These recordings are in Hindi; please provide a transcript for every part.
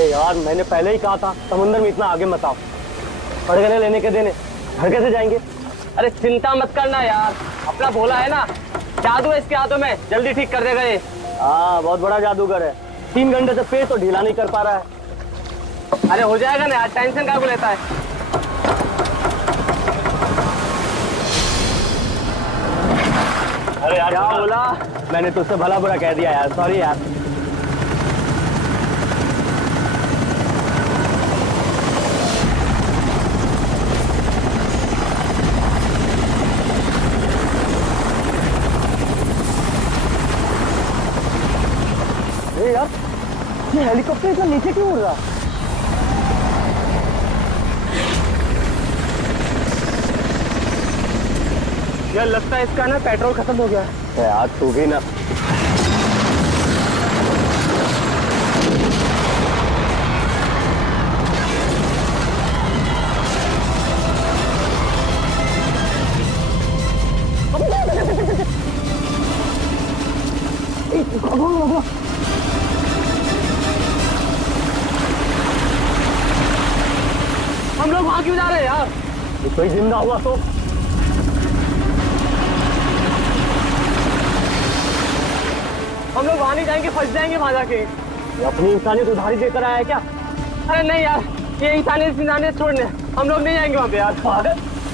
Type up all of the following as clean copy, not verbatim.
अरे यार मैंने पहले ही कहा था समुद्र में इतना आगे मत आओ। फड़कने लेने के देने घर कैसे जाएंगे? अरे चिंता मत करना यार, अपना भोला है ना, जादू है इसके हाथों में, जल्दी ठीक कर देगा ये। हाँ बहुत बड़ा जादूगर है। 3 घंटे से पेट तो ढीला नहीं कर पा रहा है। अरे हो जाएगा ना यार, टेंशन काहे को लेता है। अरे यार क्या बोला? मैंने तुझसे भला बुरा कह दिया यार, सॉरी यार। अरे यार ये हेलीकॉप्टर इतना नीचे क्यों उड़ रहा है? यार लगता है इसका ना पेट्रोल खत्म हो गया है। यार तू भी ना। हम लोग वहां क्यों जा रहे हैं यार? कोई जिंदा हुआ तो हम लोग वहां नहीं जाएंगे, फंस जाएंगे वहां जाके। ये अपनी इंसानियत उधारी देकर आया है क्या? अरे नहीं यार, ये इंसानियत छोड़ने हम लोग नहीं जाएंगे वहां पे यार।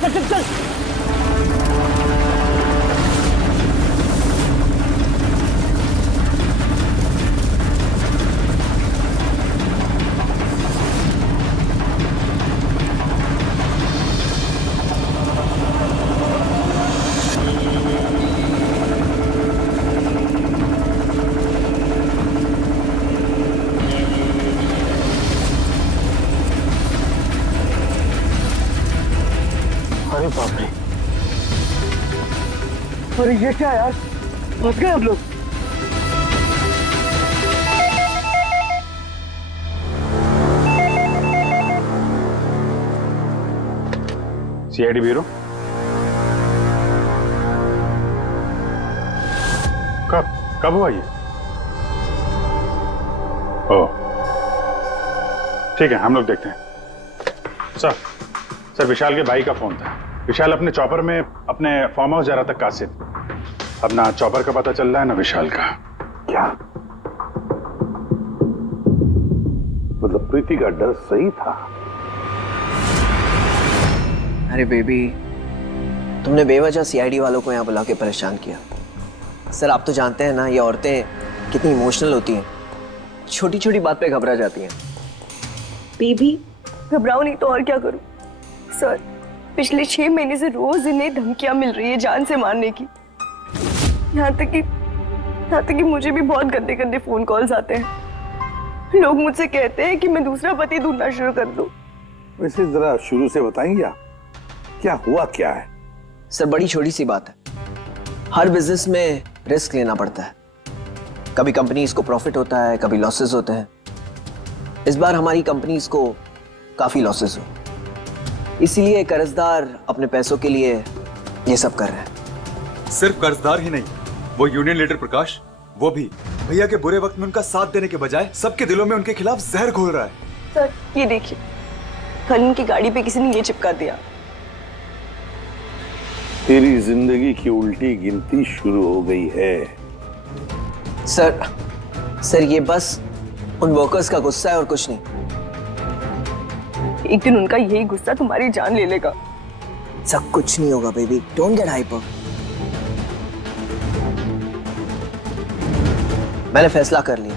चल चल चल। अरे बाप रे, अरे ये क्या यार, फंस गए हम लोग। सीआईडी ब्यूरो कब हुआ ये? ओह ठीक है, हम लोग देखते हैं। सर विशाल के भाई का फोन था। विशाल अपने चॉपर में अपने फार्म हाउस जा रहा था कासिद। अब ना चॉपर का पता चल रहा है ना विशाल का। क्या मतलब प्रीति का डर सही था? अरे बेबी, तुमने बेवजह सीआईडी वालों को यहाँ बुला के परेशान किया। सर आप तो जानते हैं ना, ये औरतें कितनी इमोशनल होती हैं, छोटी छोटी बात पे घबरा जाती हैं। बेबी घबराओ नहीं तो और क्या करूं? सर पिछले 6 महीने से रोज इन्हें धमकियां मिल रही है जान से मारने की। यहाँ तक कि मुझे भी बहुत गंदे गंदे फोन कॉल्स आते हैं। लोग मुझसे कहते हैं कि मैं दूसरा पति ढूंढना शुरू कर दूं। वैसे जरा शुरू से बताएंगे क्या हुआ क्या है? सर बड़ी छोटी सी बात है, हर बिजनेस में रिस्क लेना पड़ता है। कभी कंपनीज को प्रॉफिट होता है, कभी लॉसेस होते हैं। इस बार हमारी कंपनीज को काफी लॉसेस हुए, इसीलिए कर्जदार अपने पैसों के लिए ये सब कर रहे हैं। सिर्फ कर्जदार ही नहीं, वो यूनियन लीडर प्रकाश, वो भी भैया के बुरे वक्त में उनका साथ देने के बजाय सबके दिलों में उनके खिलाफ जहर घोल रहा है। सर ये देखिए, कल उनकी गाड़ी पे किसी ने ये चिपका दिया। तेरी जिंदगी की उल्टी गिनती शुरू हो गई है। सर ये बस उन वर्कर्स का गुस्सा है और कुछ नहीं। एक दिन उनका यही गुस्सा तुम्हारी जान ले लेगा। सब कुछ नहीं होगा बेबी, डोंट गेट हाइपर। मैंने फैसला कर लिया,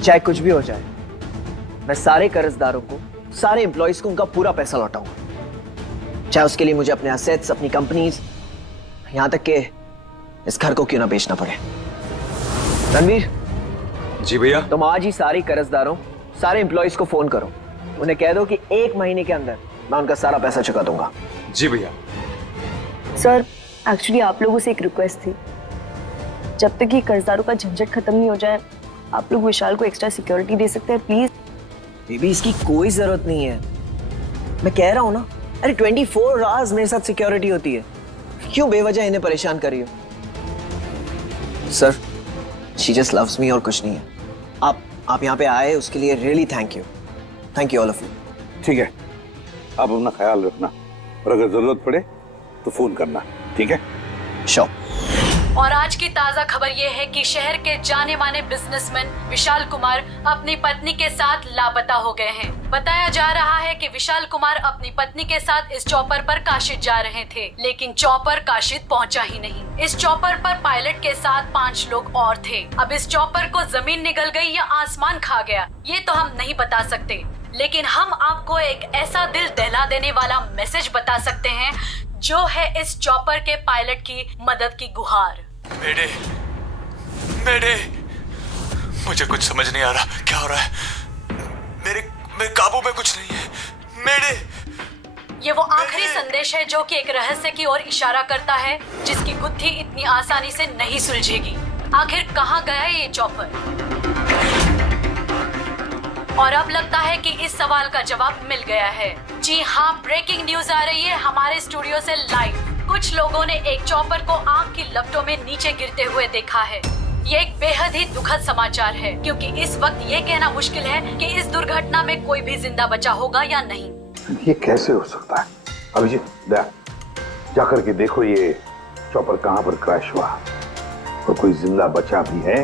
चाहे कुछ भी हो जाए, मैं सारे कर्जदारों को, सारे एम्प्लॉइज को उनका पूरा पैसा लौटाऊंगा, चाहे उसके लिए मुझे अपने असेट्स, अपनी कंपनीज, यहां तक कि इस घर को क्यों ना बेचना पड़े। रणवीर जी भैया। तुम आज ही सारे कर्जदारों, सारे एम्प्लॉइज को फोन करो, उन्हें कह दो कि 1 महीने के अंदर मैं उनका सारा पैसा चुका दूंगा। जी भैया। सर एक्चुअली आप लोगों से एक रिक्वेस्ट थी, जब तक ये कर्जदारों का झंझट खत्म नहीं हो जाए, आप लोग विशाल को एक्स्ट्रा सिक्योरिटी दे सकते हैं प्लीज। बेबी इसकी कोई जरूरत नहीं है, मैं कह रहा हूं ना। अरे 24 आवर्स मेरे साथ सिक्योरिटी होती है, क्यों बेवजह इन्हें परेशान कर रही हो? Sir she just loves me और कुछ नहीं है। आप यहाँ पे आए उसके लिए really thank you all of you. ठीक है, आप अपना ख्याल रखना और अगर जरूरत पड़े तो फोन करना, ठीक है? श्योर। और आज की ताजा खबर ये है कि शहर के जाने माने बिजनेसमैन विशाल कुमार अपनी पत्नी के साथ लापता हो गए हैं। बताया जा रहा है कि विशाल कुमार अपनी पत्नी के साथ इस चॉपर पर काशिद जा रहे थे, लेकिन चॉपर काशिद पहुंचा ही नहीं। इस चॉपर पर पायलट के साथ 5 लोग और थे। अब इस चॉपर को जमीन निगल गई या आसमान खा गया, ये तो हम नहीं बता सकते, लेकिन हम आपको एक ऐसा दिल दहला देने वाला मैसेज बता सकते हैं जो है इस चॉपर के पायलट की मदद की गुहार। मेरे मुझे कुछ समझ नहीं आ रहा, क्या हो रहा है? मेरे काबू में कुछ नहीं है। ये वो आखिरी संदेश है जो कि एक रहस्य की ओर इशारा करता है, जिसकी गुत्थी इतनी आसानी से नहीं सुलझेगी। आखिर कहाँ गया ये चॉपर? और अब लगता है कि इस सवाल का जवाब मिल गया है। जी हाँ, ब्रेकिंग न्यूज आ रही है हमारे स्टूडियो से लाइव। कुछ लोगों ने एक चॉपर को आग की लपटों में नीचे गिरते हुए देखा है। ये एक बेहद ही दुखद समाचार है, क्योंकि इस वक्त ये कहना मुश्किल है कि इस दुर्घटना में कोई भी जिंदा बचा होगा या नहीं। ये कैसे हो सकता है? अभिजीत, जाकर के देखो ये चॉपर कहाँ पर क्रैश हुआ और कोई जिंदा बचा भी है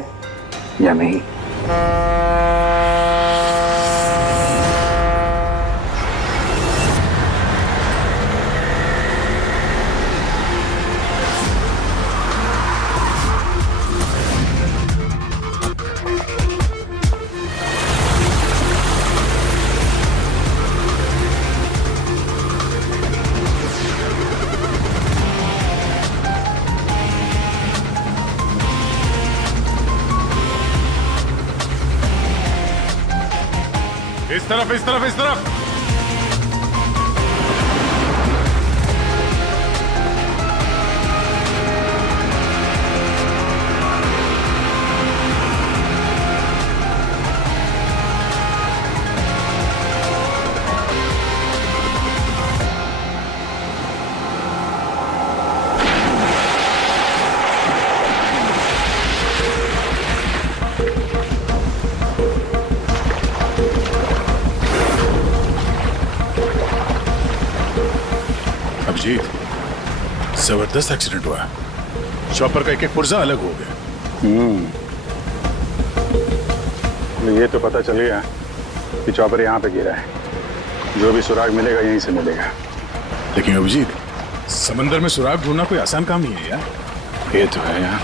या नहीं। इस तरफ। अभिजीत, जबरदस्त एक्सीडेंट हुआ। चॉपर का एक पुर्जा अलग हो गया। ये तो पता चल गया कि चॉपर यहाँ पे गिरा है। जो भी सुराग मिलेगा यहीं से मिलेगा। लेकिन अभिजीत, समंदर में सुराग ढूंढना कोई आसान काम नहीं है यार। ये तो है यार।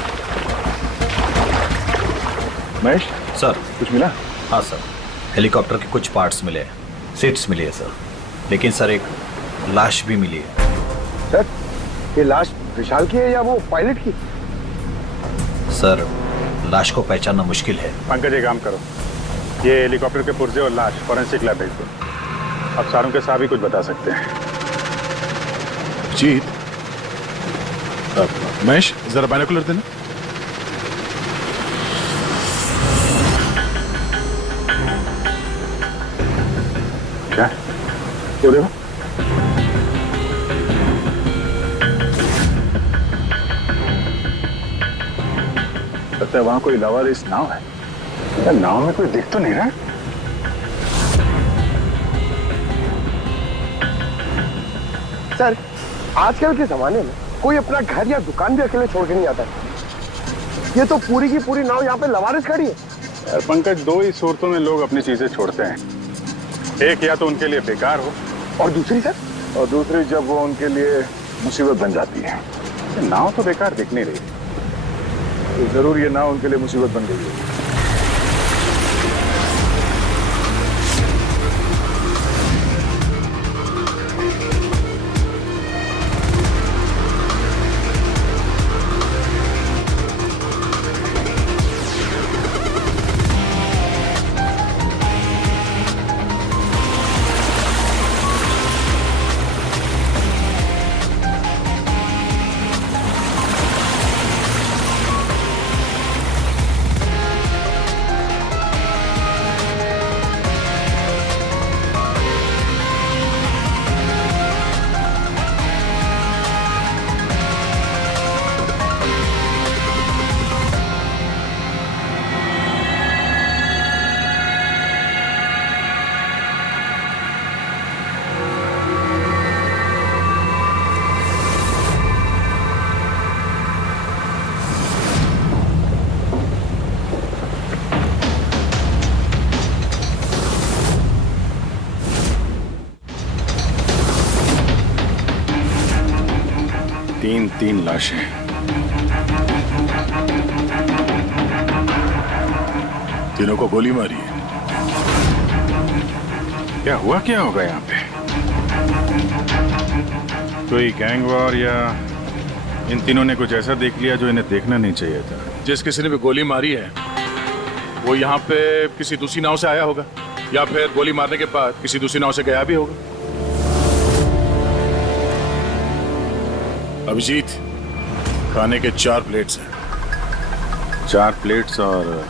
महेश सर, कुछ मिला? हाँ सर, हेलीकॉप्टर के कुछ पार्ट्स मिले, सीट्स मिली है सर। लेकिन सर एक लाश भी मिली है। सर, ये लाश विशाल की है या वो पायलट की? सर, लाश को पहचानना मुश्किल है। पंकज, एक काम करो, ये हेलीकॉप्टर के पुर्जे और लाश फॉरेंसिक लैब भेज दो। अब सारों के साथ भी कुछ बता सकते हैं। अभिजीत, महेश जरा बाइनोकुलर देना। क्या? वो देखो। लगता है वहां कोई लवारिस नाव है। यार, नाव में कोई दिख तो नहीं रहा। सर, आजकल के जमाने में कोई अपना घर या दुकान भी अकेले छोड़ के नहीं आता है। ये तो पूरी की पूरी नाव यहाँ पे लवारिस खड़ी है। यार पंकज, दो ही सूरतों में लोग अपनी चीजें छोड़ते हैं। एक या तो उनके लिए बेकार हो, और दूसरी सर? और दूसरी जब वो उनके लिए मुसीबत बन जाती है। ये नाव तो बेकार दिख नहीं रही, तो जरूर ये नाव उनके लिए मुसीबत बन गई है। 3 लाशें। तीनों को गोली मारी है। क्या हुआ, क्या होगा यहाँ पे? कोई गैंग वॉर या इन तीनों ने कुछ ऐसा देख लिया जो इन्हें देखना नहीं चाहिए था? जिस किसी ने भी गोली मारी है वो यहाँ पे किसी दूसरी नाव से आया होगा या फिर गोली मारने के बाद किसी दूसरी नाव से गया भी होगा। अभिजीत, खाने के 4 प्लेट्स हैं। 4 प्लेट्स और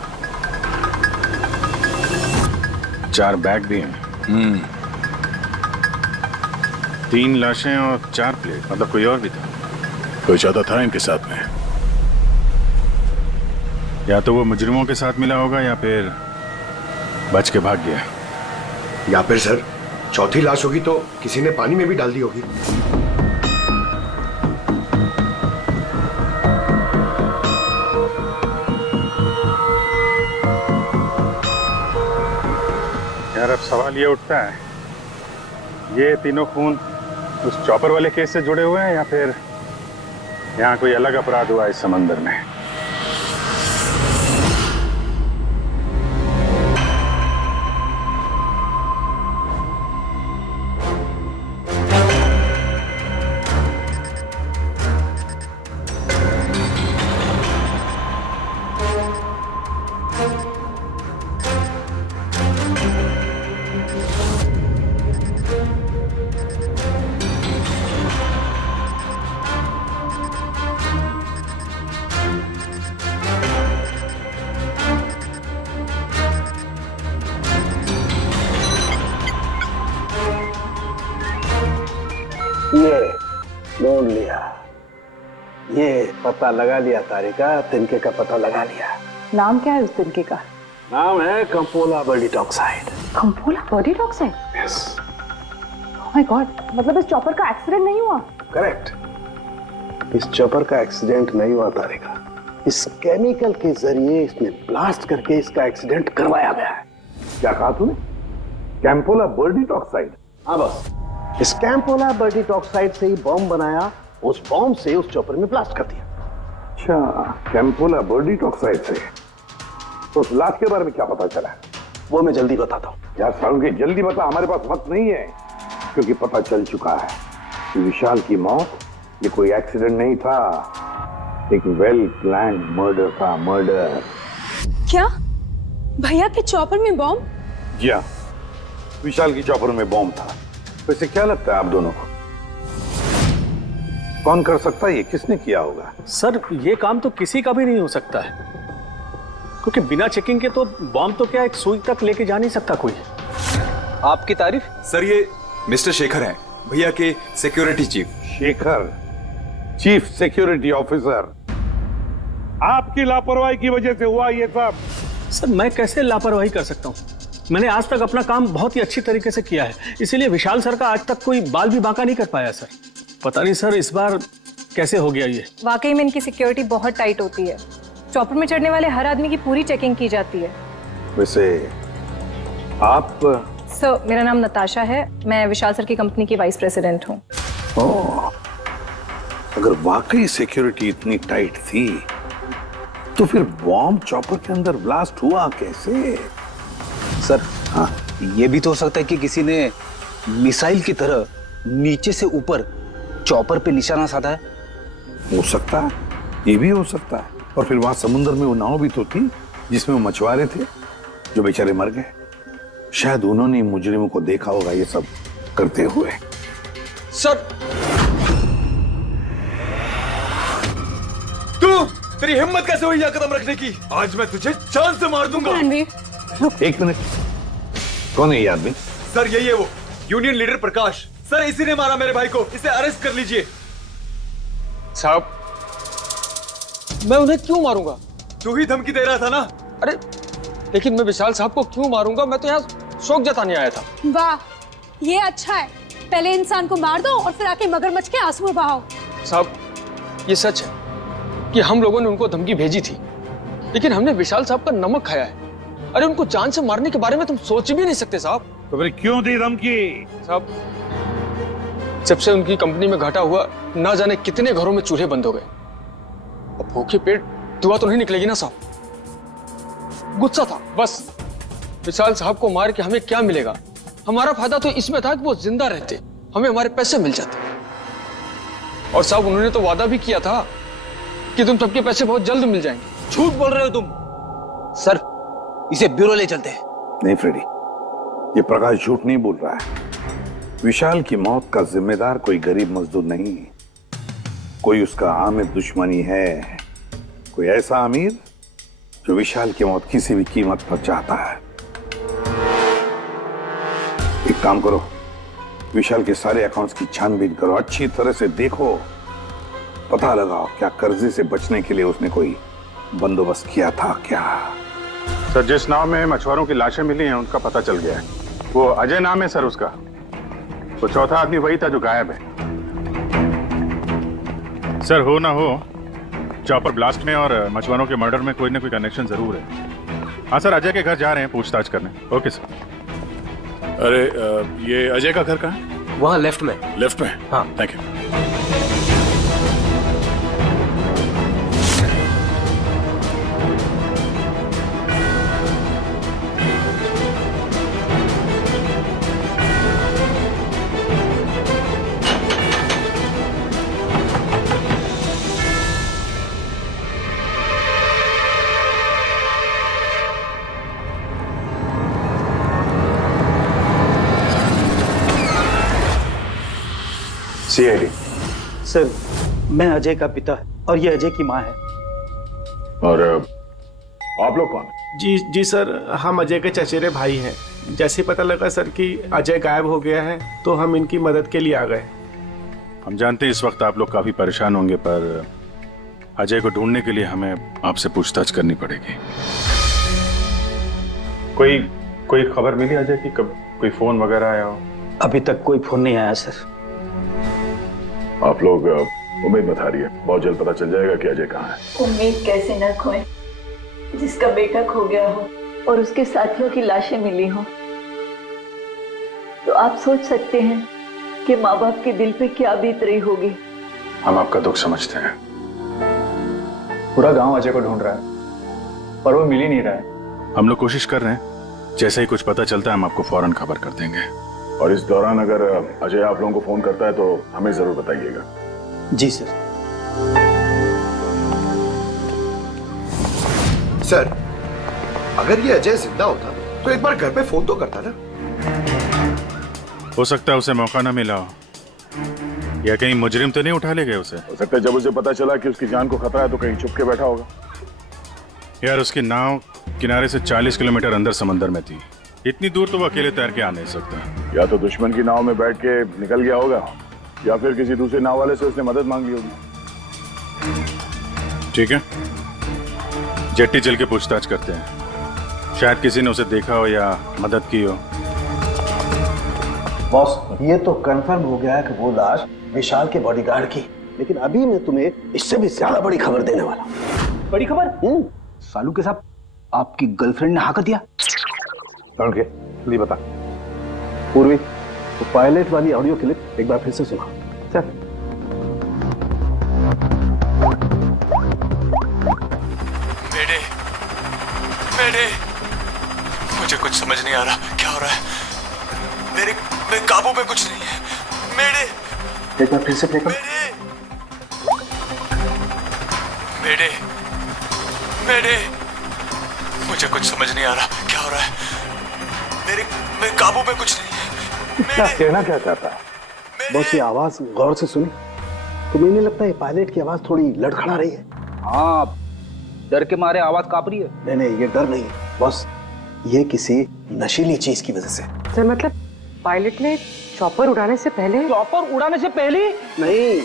4 बैग भी हैं। 3 लाशें और 4 प्लेट, मतलब कोई और भी था? कोई ज्यादा था इनके साथ में। या तो वो मुजरिमों के साथ मिला होगा या फिर बच के भाग गया। या फिर सर चौथी लाश होगी तो किसी ने पानी में भी डाल दी होगी। यार अब सवाल ये उठता है, ये तीनों खून उस चॉपर वाले केस से जुड़े हुए हैं या फिर यहाँ कोई अलग अपराध हुआ इस समंदर में? ये ढूंढ लिया, ये पता लगा लिया तारिका, तिनके का पता लगा लिया। नाम क्या है उस तिनके का? नाम है कंपोला बर्डीटॉक्साइड। कंपोला बर्डीटॉक्साइड? यस। ओह माय गॉड, मतलब इस चॉपर का एक्सीडेंट नहीं हुआ? करेक्ट, इस चॉपर का एक्सीडेंट नहीं हुआ तारिका, इस केमिकल के जरिए इसने ब्लास्ट करके इसका एक्सीडेंट करवाया गया है। क्या कहा तूने? कैंपोला बर्डीटॉक्साइड? हाँ बस, इस कैंपोला बर्डीटॉक्साइड से ही बॉम्ब बनाया, उस बॉम्ब से उस चॉपर में ब्लास्ट कर दिया। अच्छा, कैंपोला बर्डीटॉक्साइड से। तो उस लाश के बारे में क्या पता चला? वो मैं जल्दी बताता हूँ। यार सारुण के जल्दी बता, हमारे पास वक्त नहीं है, क्योंकि पता चल चुका है कि विशाल की मौत ये कोई एक्सीडेंट नहीं था, एक वेल प्लान्ड मर्डर था। मर्डर। क्या भैया के चॉपर में बॉम्ब? जी हाँ, विशाल की चॉपर में बॉम्ब था। वैसे क्या लगता है आप दोनों को, कौन कर सकता है? ये किसने किया होगा? सर ये काम तो किसी का भी नहीं हो सकता है, क्योंकि बिना चेकिंग के तो बॉम्ब तो क्या एक सुई तक लेके जा नहीं सकता कोई। आपकी तारीफ? सर ये मिस्टर शेखर हैं, भैया के security chief. Shekhar, chief security officer. आपकी लापरवाही की वजह से हुआ ये सब। सर मैं कैसे लापरवाही कर सकता हूँ? मैंने आज तक अपना काम बहुत ही अच्छी तरीके से किया है, इसीलिए विशाल सर का आज तक कोई बाल भी बांका नहीं कर पाया सर। पता नहीं सर इस बार कैसे हो गया ये। वाकई में इनकी सिक्योरिटी बहुत टाइट होती है। चॉपर में चढ़ने वाले हर आदमी की पूरी चेकिंग की जाती है। वैसे आप? सर मेरा नाम नताशा है, मैं विशाल सर की कंपनी की वाइस प्रेसिडेंट हूँ। ओह, अगर वाकई सिक्योरिटी इतनी टाइट थी तो फिर बॉम्ब चॉपर के अंदर ब्लास्ट हुआ कैसे? सर हाँ, ये भी तो हो सकता है कि किसी ने मिसाइल की तरह नीचे से ऊपर चॉपर पे निशाना साधा है। हो सकता है, ये भी हो सकता है। और फिर वहां समुद्र में वो नाव भी तो थी जिसमें वो मछुआरे थे जो बेचारे मर गए। शायद उन्होंने मुजरिमों को देखा होगा ये सब करते हुए। सर तू, तेरी हिम्मत कैसे हुई यह कदम रखने की? आज मैं तुझे जान से मार दूंगा। एक मिनट, कौन है ये आदमी? सर यही है वो यूनियन लीडर प्रकाश। सर इसी ने मारा मेरे भाई को, इसे अरेस्ट कर लीजिए। साहब मैं उन्हें क्यों मारूंगा? तू ही धमकी दे रहा था ना। अरे लेकिन मैं विशाल साहब को क्यों मारूंगा? मैं तो यहाँ शोक जताने आया था। वाह, ये अच्छा है। पहले इंसान को मार दो और फिर आके मगरमच्छ के आंसू बहाओ। साहब ये सच है कि हम लोगों ने उनको धमकी भेजी थी, लेकिन हमने विशाल साहब का नमक खाया है। अरे उनको जान से मारने के बारे में तुम सोच भी नहीं सकते साहब। तो फिर क्यों दी धमकी? साहब जब से उनकी कंपनी में घाटा हुआ, ना जाने कितने घरों में चूल्हे बंद हो गए। अब भूखे पेट दुआ तो नहीं निकलेगी ना साहब। गुस्सा था बस। विशाल साहब को मार के हमें क्या मिलेगा? हमारा फायदा तो इसमें था कि वो जिंदा रहते, हमें हमारे पैसे मिल जाते। और साहब उन्होंने तो वादा भी किया था कि तुम सबके पैसे बहुत जल्द मिल जाएंगे। झूठ बोल रहे हो तुम। सर, इसे ब्यूरो ले चलते हैं। नहीं फ्रेडी, ये प्रकाश झूठ नहीं बोल रहा है। विशाल की मौत का जिम्मेदार कोई गरीब मजदूर नहीं, कोई उसका आमिर दुश्मनी है, कोई ऐसा अमीर जो विशाल की मौत किसी भी कीमत पर चाहता है। एक काम करो, विशाल के सारे अकाउंट्स की छानबीन करो, अच्छी तरह से देखो, पता लगाओ क्या कर्जे से बचने के लिए उसने कोई बंदोबस्त किया था क्या। सर, जिस नाव में मछुआरों की लाशें मिली हैं उनका पता चल गया है। वो अजय नाम है सर उसका। वो चौथा आदमी वही था जो गायब है। सर, हो ना हो चॉपर ब्लास्ट में और मछुआरों के मर्डर में कोई ना कोई कनेक्शन जरूर है। हाँ सर, अजय के घर जा रहे हैं पूछताछ करने। Okay sir. अरे ये अजय का घर कहाँ है? वहाँ लेफ्ट में। लेफ्ट में? हाँ। Thank you. सीआईडी। सर, मैं अजय का पिता और ये अजय की माँ है। और आप लोग कौन? जी सर, हम अजय के चचेरे भाई हैं। जैसे पता लगा सर कि अजय गायब हो गया है तो हम इनकी मदद के लिए आ गए। हम जानते हैं इस वक्त आप लोग काफी परेशान होंगे, पर अजय को ढूंढने के लिए हमें आपसे पूछताछ करनी पड़ेगी। कोई खबर मिली अजय की? कब कोई फोन वगैरह आया हो? अभी तक कोई फोन नहीं आया सर। आप लोग उम्मीद मत हारिए, बहुत जल्द पता चल जाएगा कि अजय कहाँ है। उम्मीद कैसे न खोए, जिसका बेटा खो गया हो और उसके साथियों की लाशें मिली हो, तो आप सोच सकते हैं कि माँ बाप के दिल पे क्या बीत रही होगी। हम आपका दुख समझते हैं। पूरा गांव अजय को ढूंढ रहा है पर वो मिल ही नहीं रहा है। हम लोग कोशिश कर रहे हैं, जैसे ही कुछ पता चलता है हम आपको फौरन खबर कर देंगे। और इस दौरान अगर अजय आप लोगों को फोन करता है तो हमें जरूर बताइएगा। जी सर। सर, अगर ये अजय जिंदा होता तो एक बार घर पे फोन तो करता ना। हो सकता है उसे मौका ना मिला हो, या कहीं मुजरिम तो नहीं उठा ले गए उसे। हो सकता है जब उसे पता चला कि उसकी जान को खतरा है तो कहीं छुप के बैठा होगा। यार, उसकी नाव किनारे से 40 किलोमीटर अंदर समंदर में थी। इतनी दूर तो वो अकेले तैर के आ नहीं सकता। या तो दुश्मन की नाव में बैठ के निकल गया होगा, या फिर किसी दूसरे नाव वाले से उसने मदद मांग ली होगी। ठीक है, जेट्टी चल के पूछताछ करते हैं। शायद किसी ने उसे देखा हो या मदद की हो। बॉस, ये तो कंफर्म हो गया है कि वो लाश विशाल के बॉडीगार्ड की, लेकिन अभी मैं तुम्हें इससे भी ज्यादा बड़ी खबर देने वाला हूं। बड़ी खबर? सालू के साथ आपकी गर्लफ्रेंड ने हाँ कर दिया? के जल्दी बता। पूर्वी, वो पायलट वाली ऑडियो क्लिप एक बार फिर से सुना। चल। मेरे मुझे कुछ समझ नहीं आ रहा क्या हो रहा है। मेरे काबू में कुछ नहीं है। मेरे एक बार फिर से प्ले कर। मेरे मुझे कुछ समझ नहीं आ रहा क्या हो रहा है। मेरे काबू में कुछ नहीं है। क्या कहना क्या चाहता है? बस ये आवाज गौर से सुनी तो मैंने लगता है पायलट की आवाज थोड़ी लड़खड़ा रही है। हाँ, डर के मारे आवाज कांप रही है। नहीं, ये डर नहीं है बस, ये किसी नशीली चीज की वजह से। सर, मतलब पायलट ने चॉपर उड़ाने से पहले? चॉपर उड़ाने से पहले? नहीं,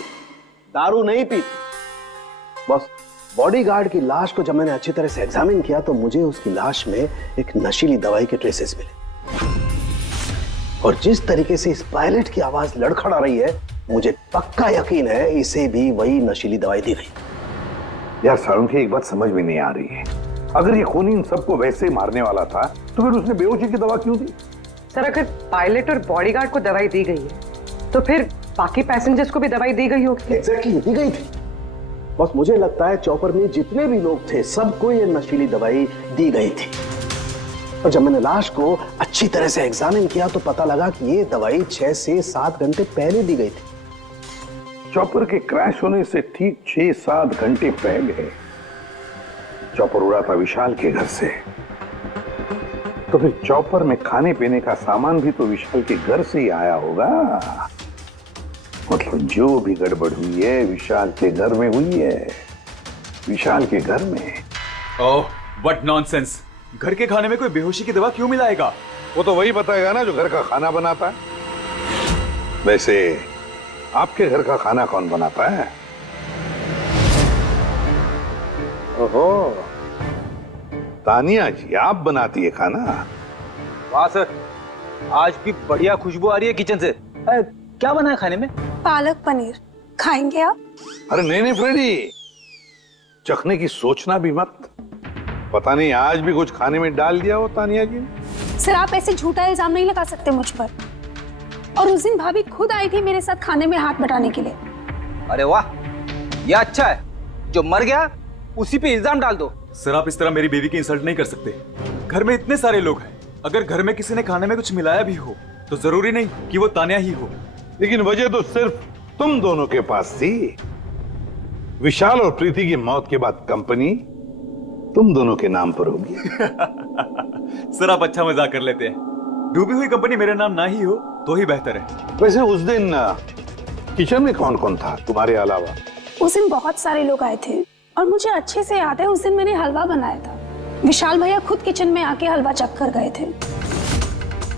दारू नहीं पी। बस बॉडीगार्ड की लाश को जब मैंने अच्छी तरह से एग्जामिन किया तो मुझे उसकी लाश में एक नशीली दवाई के ट्रेसेस मिले, और जिस तरीके से इस पायलट की आवाज लड़खड़ा रही है मुझे पक्का यकीन है इसे भी वही नशीली दवाई दी गई। यार सारुंखी, एक बात समझ में नहीं आ रही है, अगर ये खूनी इन सबको वैसे मारने वाला था तो फिर उसने बेहोशी की दवा क्यों दी? सर, अगर पायलट और बॉडीगार्ड को दवाई दी गई है तो फिर बाकी पैसेंजर्स को भी दवाई दी गई होगी। एग्जैक्टली, दी गई थी। बस मुझे लगता है चॉपर में जितने भी लोग थे सबको ये नशीली दवाई दी गई थी। और जब मैंने लाश को अच्छी तरह से एग्जामिन किया तो पता लगा कि ये दवाई 6 से 7 घंटे पहले दी गई थी। चॉपर के क्रैश होने से ठीक 6-7 घंटे पहले चॉपर उड़ा था विशाल के घर से। तो फिर चॉपर में खाने पीने का सामान भी तो विशाल के घर से ही आया होगा। मतलब जो भी गड़बड़ हुई है विशाल के घर में हुई है, विशाल के घर में। Oh what nonsense. घर के खाने में कोई बेहोशी की दवा क्यों मिलाएगा? वो तो वही बताएगा ना जो घर का खाना बनाता है। वैसे आपके घर का खाना कौन बनाता है? ओहो, तानिया जी आप बनाती है खाना? वाह सर, आज भी बढ़िया खुशबू आ रही है किचन से। क्या बना है खाने में? पालक पनीर। खाएंगे आप? अरे नहीं फ्रेडी, चखने की सोचना भी मत। पता नहीं आज भी कुछ खाने में डाल दिया हो तानिया जी ने। सर आप ऐसे झूठा इल्जाम नहीं लगा सकते मुझ पर। और उस दिन भाभी खुद आई थी मेरे साथ खाने में हाथ बटाने के लिए। अरे वाह, यह अच्छा है। जो मर गया उसी पे इल्जाम डाल दो। सर आप इस तरह मेरी बीवी की इंसल्ट नहीं कर सकते। घर में इतने सारे लोग हैं, अगर घर में किसी ने खाने में कुछ मिलाया भी हो तो जरूरी नहीं कि वो तानिया ही हो। लेकिन वजह तो सिर्फ तुम दोनों के पास थी। विशाल और प्रीति की मौत के बाद कंपनी तुम दोनों के नाम पर होगी। सर आप अच्छा मजाक कर लेते हैं। डूबी हुई कंपनी मेरे नाम ना ही हो तो ही बेहतर है। वैसे उस दिन किचन में कौन कौन था तुम्हारे अलावा? उस दिन बहुत सारे लोग आए थे और मुझे अच्छे से याद है उस दिन मैंने हलवा बनाया था। विशाल भैया खुद किचन में आके हलवा चख कर गए थे।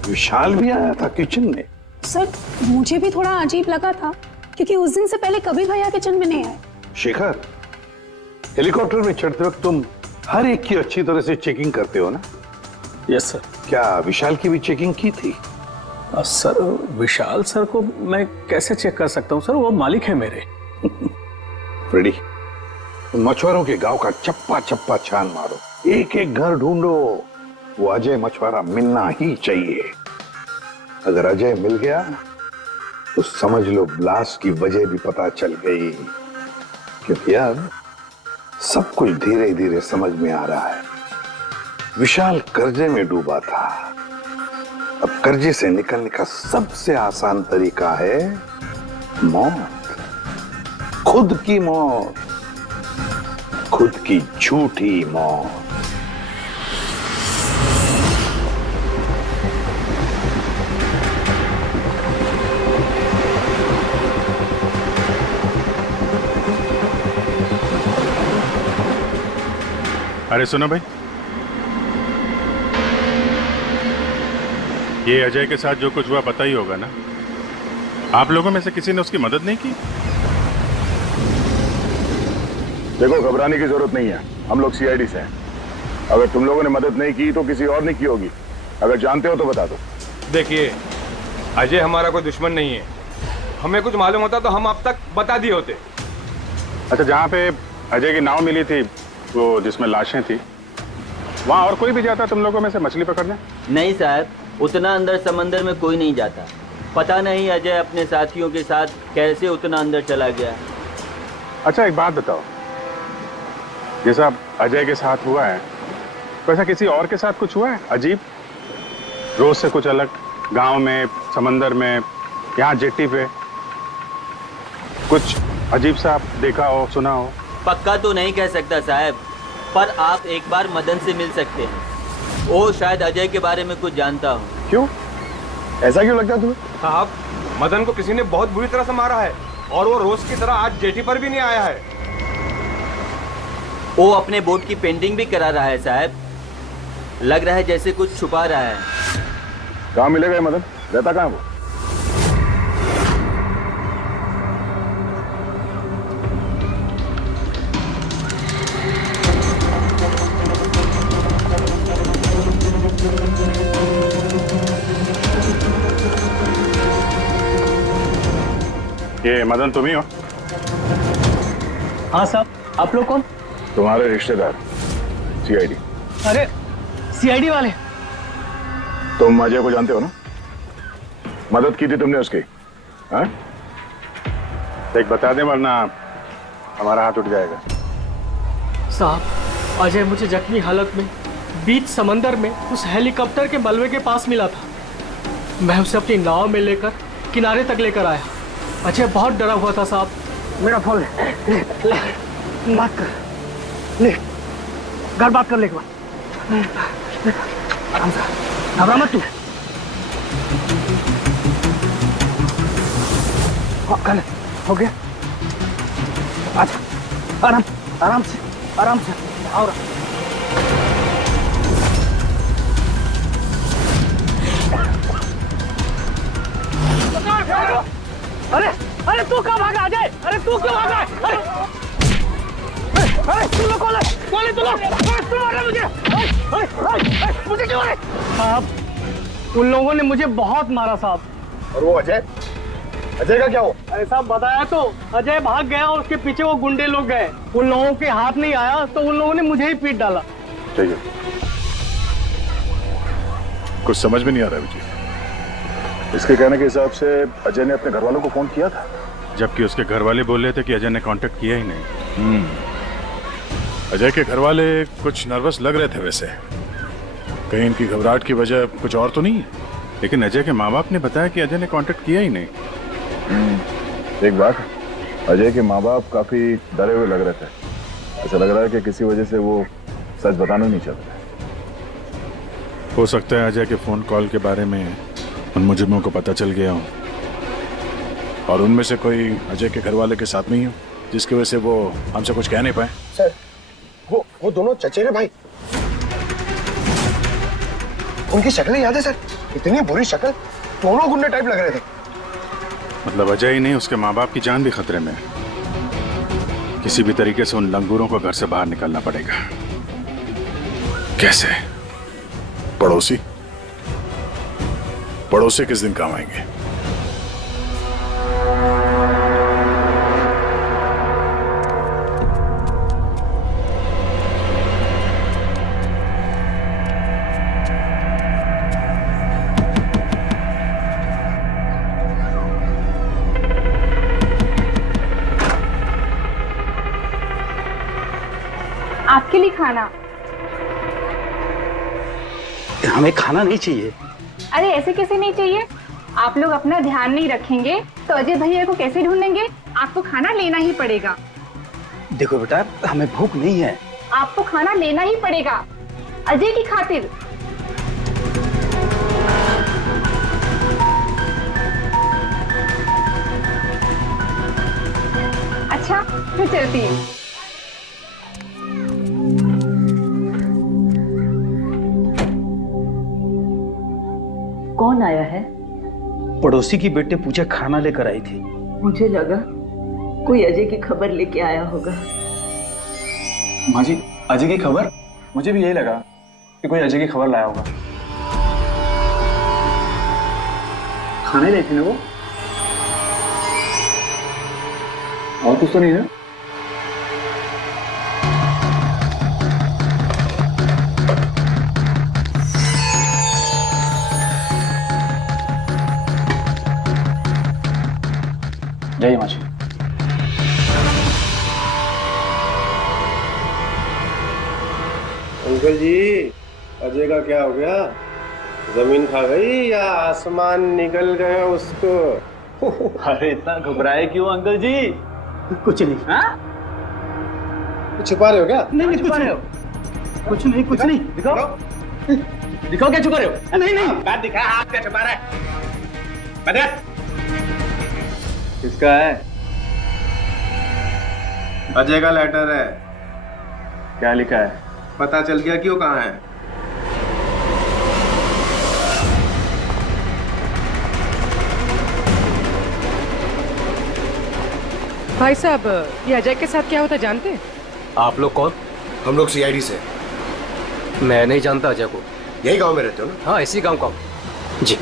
विशाल भी आया था किचन में? सर मुझे भी थोड़ा अजीब लगा था क्योंकि उस दिन से पहले कभी भैया किचन में नहीं आए। शेखर, हेलीकॉप्टर में चढ़ते वक्त तुम हर एक की अच्छी तरह से चेकिंग करते हो ना? Yes sir. क्या विशाल की भी चेकिंग की थी? सर विशाल सर को मैं कैसे चेक कर सकता हूँ सर, वो मालिक है मेरे। फ्रेडी, मछुआरों के गांव का चप्पा चप्पा छान मारो, एक एक घर ढूंढो। वो अजय मछुआरा मिलना ही चाहिए। अगर अजय मिल गया तो समझ लो ब्लास्ट की वजह भी पता चल गई। क्योंकि अब सब कुछ धीरे धीरे समझ में आ रहा है। विशाल कर्जे में डूबा था। अब कर्जे से निकलने का सबसे आसान तरीका है मौत। खुद की मौत, खुद की झूठी मौत। अरे सुनो भाई, ये अजय के साथ जो कुछ हुआ पता ही होगा ना। आप लोगों में से किसी ने उसकी मदद नहीं की? देखो घबराने की जरूरत नहीं है, हम लोग सीआईडी से हैं। अगर तुम लोगों ने मदद नहीं की तो किसी और ने की होगी। अगर जानते हो तो बता दो। देखिए अजय हमारा कोई दुश्मन नहीं है। हमें कुछ मालूम होता तो हम अब तक बता दिए होते। अच्छा, जहाँ पे अजय की नाव मिली थी, वो जिसमें लाशें थी, वहाँ और कोई भी जाता तुम लोगों में से मछली पकड़ने? नहीं साहब, उतना अंदर समंदर में कोई नहीं जाता। पता नहीं अजय अपने साथियों के साथ कैसे उतना अंदर चला गया। अच्छा एक बात बताओ, जैसा अजय के साथ हुआ है वैसा किसी और के साथ कुछ हुआ है अजीब, रोज से कुछ अलग? गांव में, समंदर में, यहाँ जेट्टी पे कुछ अजीब सा देखा हो, सुना हो? पक्का तो नहीं कह सकता साहब, पर आप एक बार मदन से मिल सकते हैं। वो शायद अजय के बारे में कुछ जानता हो। क्यों? ऐसा क्यों लगता है तुम्हें? साहब मदन को किसी ने बहुत बुरी तरह से मारा है और वो रोज की तरह आज जेटी पर भी नहीं आया है। वो अपने बोट की पेंटिंग भी करा रहा है साहब। लग रहा है जैसे कुछ छुपा रहा है। कहाँ मिलेगा ये मदन? रहता कहाँ वो? ये मदन तुम ही हो? हाँ साहब, आप लोग कौन? तुम्हारे रिश्तेदार, सीआईडी। अरे सीआईडी वाले? तुम अजय को जानते हो ना? मदद की थी तुमने उसकी, हाँ? देख बता दे वरना हमारा हाथ उठ जाएगा। साहब, अजय मुझे जख्मी हालत में बीच समंदर में उस हेलीकॉप्टर के मलबे के पास मिला था। मैं उसे अपनी नाव में लेकर किनारे तक लेकर आया। अजय बहुत डरा हुआ था साहब। मेरा फोन ले, बात कर ले, घर बात कर ले एक बार। आराम से, घबरा मत तू। हाँ कर ले, हो गया। अच्छा आराम आराम से आओ। अरे अरे तू कहाँ भागा अजय? अरे तू क्यों भागा? अरे तू लोग कौन है? तू मारा मुझे? मुझे क्यों मारे? साहब, उन लोगों ने मुझे बहुत मारा साहब। और वो अजय का क्या हो? अरे साहब बताया तो, अजय भाग गया और उसके पीछे वो गुंडे लोग गए। उन लोगों के हाथ नहीं आया तो उन लोगों ने मुझे ही पीट डाला। ठीक है, कुछ समझ में नहीं आ रहा विजय। इसके कहने के हिसाब से अजय ने अपने घर वालों को फोन किया था, जबकि उसके घर वाले बोल रहे थे कि अजय ने कांटेक्ट किया ही नहीं। अजय के घर वाले कुछ नर्वस लग रहे थे वैसे, कहीं इनकी घबराहट की वजह कुछ और तो नहीं है। लेकिन अजय के माँ बाप ने बताया कि अजय ने कांटेक्ट किया ही नहीं। एक बात, अजय के माँ बाप काफी डरे हुए लग रहे थे। ऐसा लग रहा है कि किसी वजह से वो सच बताना नहीं चाहते। हो सकता है अजय के फोन कॉल के बारे में उन मुजरिमों को पता चल गया हो और उनमें से कोई अजय के घर वाले के साथ नहीं हो, जिसकी वजह से वो हमसे कुछ कह नहीं पाए। सर वो दोनों चचेरे भाई, उनकी शक्लें याद है सर? इतनी बुरी शक्ल, दोनों गुंडे टाइप लग रहे थे। मतलब अजय ही नहीं, उसके माँ बाप की जान भी खतरे में है। किसी भी तरीके से उन लंगूरों को घर से बाहर निकलना पड़ेगा। कैसे? पड़ोसी किस दिन काम आएंगे? आपके लिए खाना। हमें खाना नहीं चाहिए। अरे ऐसे कैसे नहीं चाहिए? आप लोग अपना ध्यान नहीं रखेंगे तो अजय भैया को कैसे ढूंढेंगे? आपको खाना लेना ही पड़ेगा। देखो बेटा, हमें भूख नहीं है। आपको खाना लेना ही पड़ेगा अजय की खातिर। अच्छा फिर चलती हूँ। कौन आया है? पड़ोसी की बेटे पूजा खाना लेकर आई थी। मुझे लगा कोई अजय की खबर लेके आया होगा। माँ जी, अजय की खबर? मुझे भी यही लगा कि कोई अजय की खबर लाया होगा। खाने लाई थी ना वो? और कुछ तो नहीं है? जय माँ जी। अंकल जी, अजय का क्या हो गया? जमीन खा गई या आसमान निकल गया उसको? अरे इतना घबराए क्यों अंकल जी? कुछ नहीं। कुछ छुपा रहे हो क्या? नहीं छुपा रहे हो। कुछ नहीं। दिखाओ क्या छुपा रहे हो? नहीं। बात दिखा, आप क्या छुपा रहे हैं? किसका है? अजय का लेटर है। क्या लिखा है? पता चल गया कि वो कहाँ है। भाई साहब, ये अजय के साथ क्या होता जानते हैं? आप लोग कौन? हम लोग सीआईडी से। मैं नहीं जानता अजय को। यही गांव में रहते हो ना? हाँ, इसी गांव का। जी।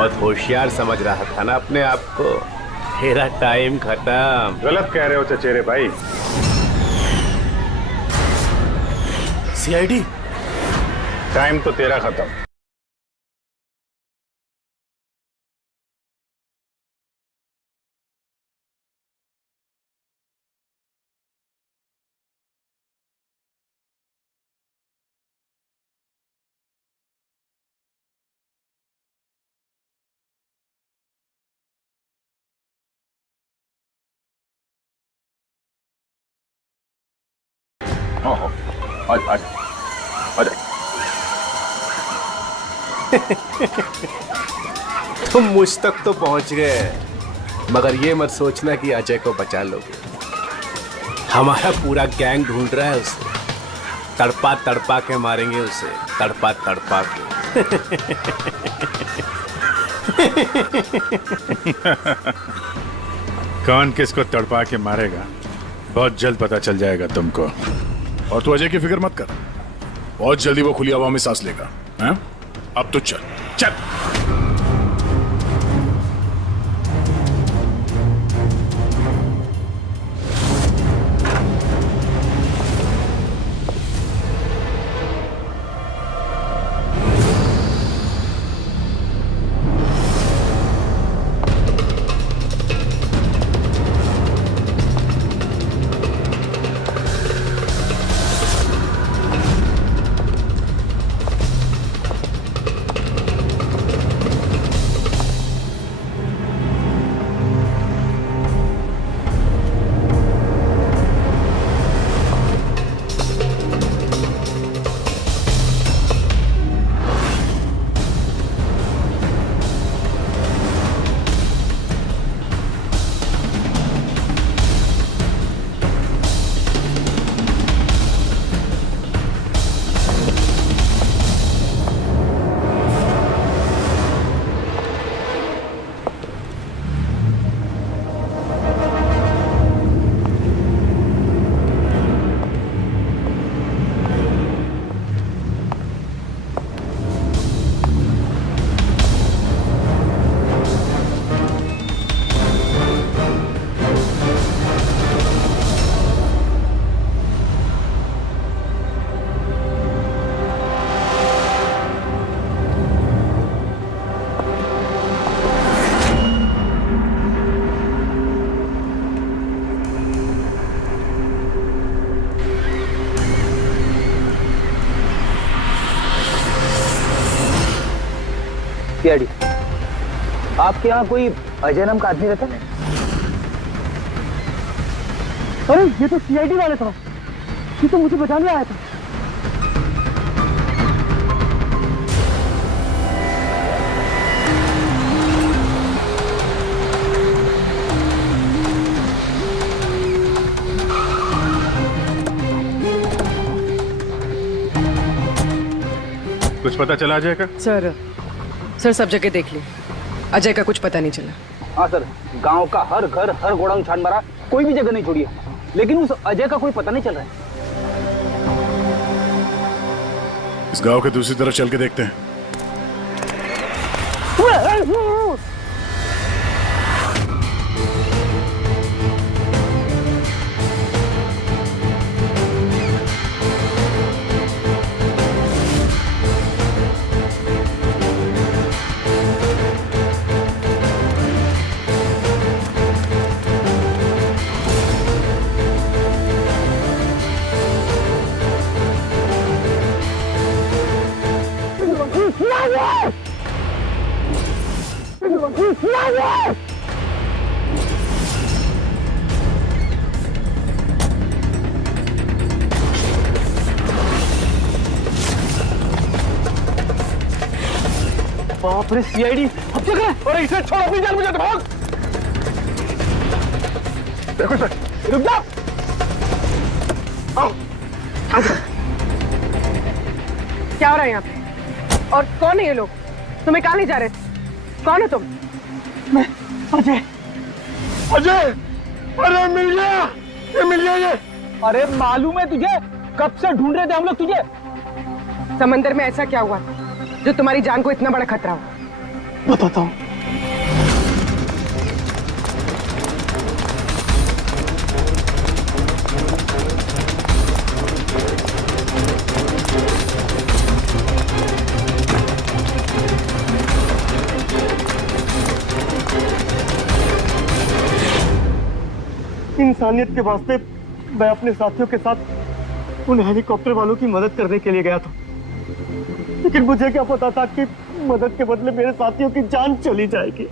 बहुत होशियार समझ रहा था ना अपने आप को। तेरा टाइम खत्म। गलत कह रहे हो चचेरे भाई। सीआईडी टाइम तो तेरा खत्म। तुम मुझ तक तो पहुंच गए, मगर ये मत सोचना कि अजय को बचा लोगे। हमारा पूरा गैंग ढूंढ रहा है उसे। तड़पा तड़पा के मारेंगे उसे, तड़पा तड़पा के। कौन किसको तड़पा के मारेगा बहुत जल्द पता चल जाएगा तुमको। और तू अजय की फिक्र मत कर, बहुत जल्दी वो खुली हवा में सांस लेगा। हैं? अब तो चल चल। सीआईडी, आपके यहाँ कोई अजय नाम का आदमी रहता है? अरे ये तो सीआईडी वाला था, ये तो मुझे बचाने आया था। कुछ पता चला अजय का? सर सब जगह देख ली, अजय का कुछ पता नहीं चला। हाँ सर, गांव का हर घर हर गोडाउन छान मारा, कोई भी जगह नहीं छोड़ी है, लेकिन उस अजय का कोई पता नहीं चल रहा है। इस गांव के दूसरी तरफ चल के देखते हैं। बाप रे सीआईडी, अब क्या करें? अरे इसे छोड़, अपनी जान बचा, भाग। देखो सर, रुक जा। आओ, क्या हो रहा है यहाँ पे? और कौन है ये लोग? तुम्हें कहाँ ले जा रहे थे? कौन हो तुम? मैं अजय। अजय, अरे मिल गया, ये मिल गया ये। अरे मालूम है तुझे, कब से ढूंढ रहे थे हम लोग तुझे। समंदर में ऐसा क्या हुआ जो तुम्हारी जान को इतना बड़ा खतरा हो? बताता हूँ। इंसानियत के वास्ते मैं अपने साथियों के साथ उन हेलीकॉप्टर वालों की मदद करने के लिए गया था, लेकिन मुझे क्या पता था कि मदद के बदले मेरे साथियों की जान चली जाएगी।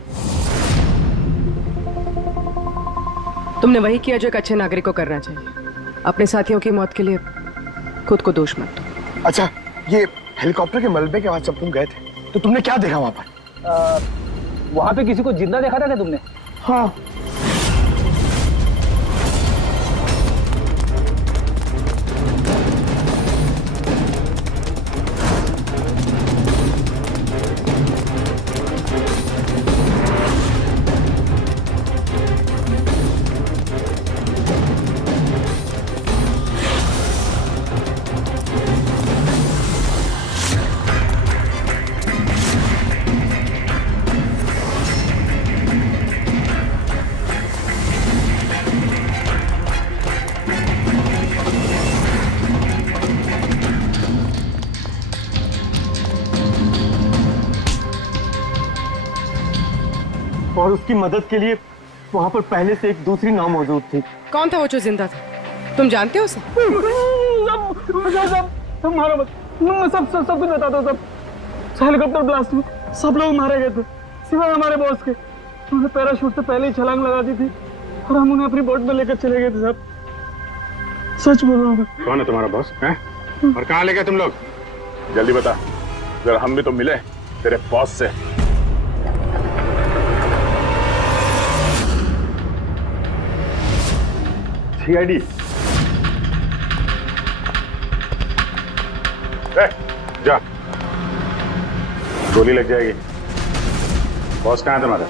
तुमने वही किया जो एक अच्छे नागरिक को करना चाहिए। अपने साथियों की मौत के लिए खुद को दोष मत दो। अच्छा, ये हेलीकॉप्टर के मलबे के बाद जब तुम गए थे तो तुमने क्या देखा वहां पर? वहां पे किसी को जिंदा देखा था क्या तुमने? हाँ। और उसकी मदद के लिए वहां पर पहले से एक दूसरी नाव मौजूद थी। कौन था वो जो जिंदा था? तुम जानते हो उसे? सब मारो मत, सब कुछ बता दो। सब हेलीकॉप्टर ब्लास्ट में सब लोग मारे गए थे सिवाय हमारे बॉस के। उन्होंने पैराशूट से पहले ही छलांग लगा दी थी और हम उन्हें अपनी बोट में लेकर चले गए थे। सब सच बोल रहा हूँ। कौन है तुम्हारा बॉस है? और कहाँ ले गए तुम लोग? जल्दी बता, जरा हम भी तो मिले तेरे बॉस से। सीआईडी जा, गोली लग जाएगी। बॉस कहाँ है तुम्हारा?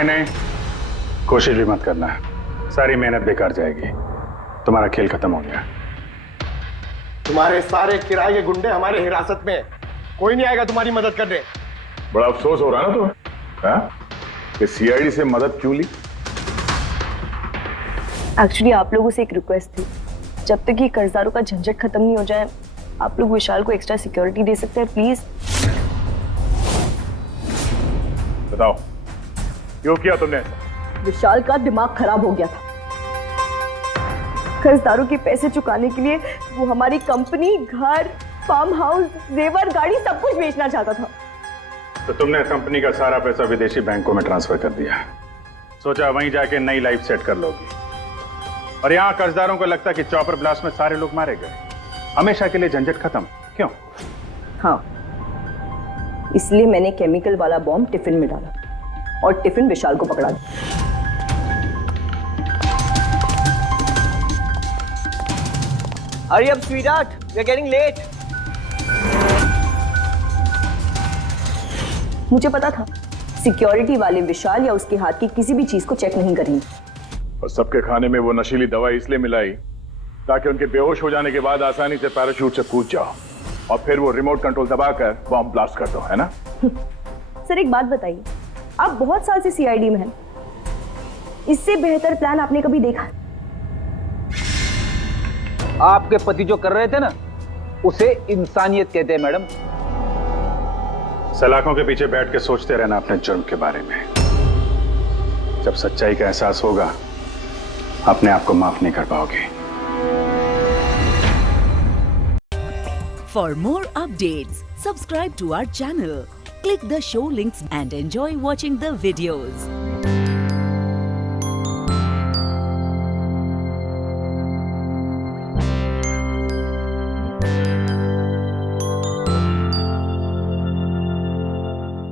नहीं, कोशिश भी मत करना, सारी मेहनत बेकार जाएगी। तुम्हारा खेल खत्म हो गया। तुम्हारे सारे किराए के गुंडे हमारे हिरासत में, कोई नहीं आएगा तुम्हारी मदद करने। बड़ा अफसोस हो रहा ना तुम्हें, हाँ? कि सीआईडी से मदद क्यों ली? एक्चुअली आप लोगों से एक रिक्वेस्ट थी, जब तक ये कर्जदारों का झंझट खत्म नहीं हो जाए आप लोग विशाल को एक्स्ट्रा सिक्योरिटी दे सकते हैं प्लीज। बताओ क्यों किया तुमने? विशाल का दिमाग खराब हो गया था। कर्जदारों के पैसे चुकाने के लिए वो हमारी कंपनी, घर, फार्म हाउस, जेवर, गाड़ी सब कुछ बेचना चाहता था। तो तुमने कंपनी का सारा पैसा विदेशी बैंकों में ट्रांसफर कर दिया, सोचा वहीं जाके नई लाइफ सेट कर लोगी। और यहाँ कर्जदारों को लगता कि चॉपर ब्लास्ट में सारे लोग मारे गए, हमेशा के लिए झंझट खत्म। क्यों? हाँ, इसलिए मैंने केमिकल वाला बॉम्ब टिफिन में डाला और टिफिन विशाल को पकड़ा दिया। Hurry up, sweetheart. We're getting late. मुझे पता था सिक्योरिटी वाले विशाल या उसके हाथ की किसी भी चीज को चेक नहीं करेंगे। और सबके खाने में वो नशीली दवा इसलिए मिलाई ताकि उनके बेहोश हो जाने के बाद आसानी से पैराशूट से कूद जाओ और फिर वो रिमोट कंट्रोल दबाकर बॉम्ब ब्लास्ट कर दो, है ना? सर एक बात बताइए, आप बहुत साल से सीआईडी में हैं, इससे बेहतर प्लान आपने कभी देखा? आपके पति जो कर रहे थे ना, उसे इंसानियत कहते हैं मैडम। सलाखों के पीछे बैठ के सोचते रहना अपने जुर्म के बारे में। जब सच्चाई का एहसास होगा अपने आप को माफ नहीं कर पाओगे। For more updates, subscribe to our channel, click the show links and enjoy watching the videos.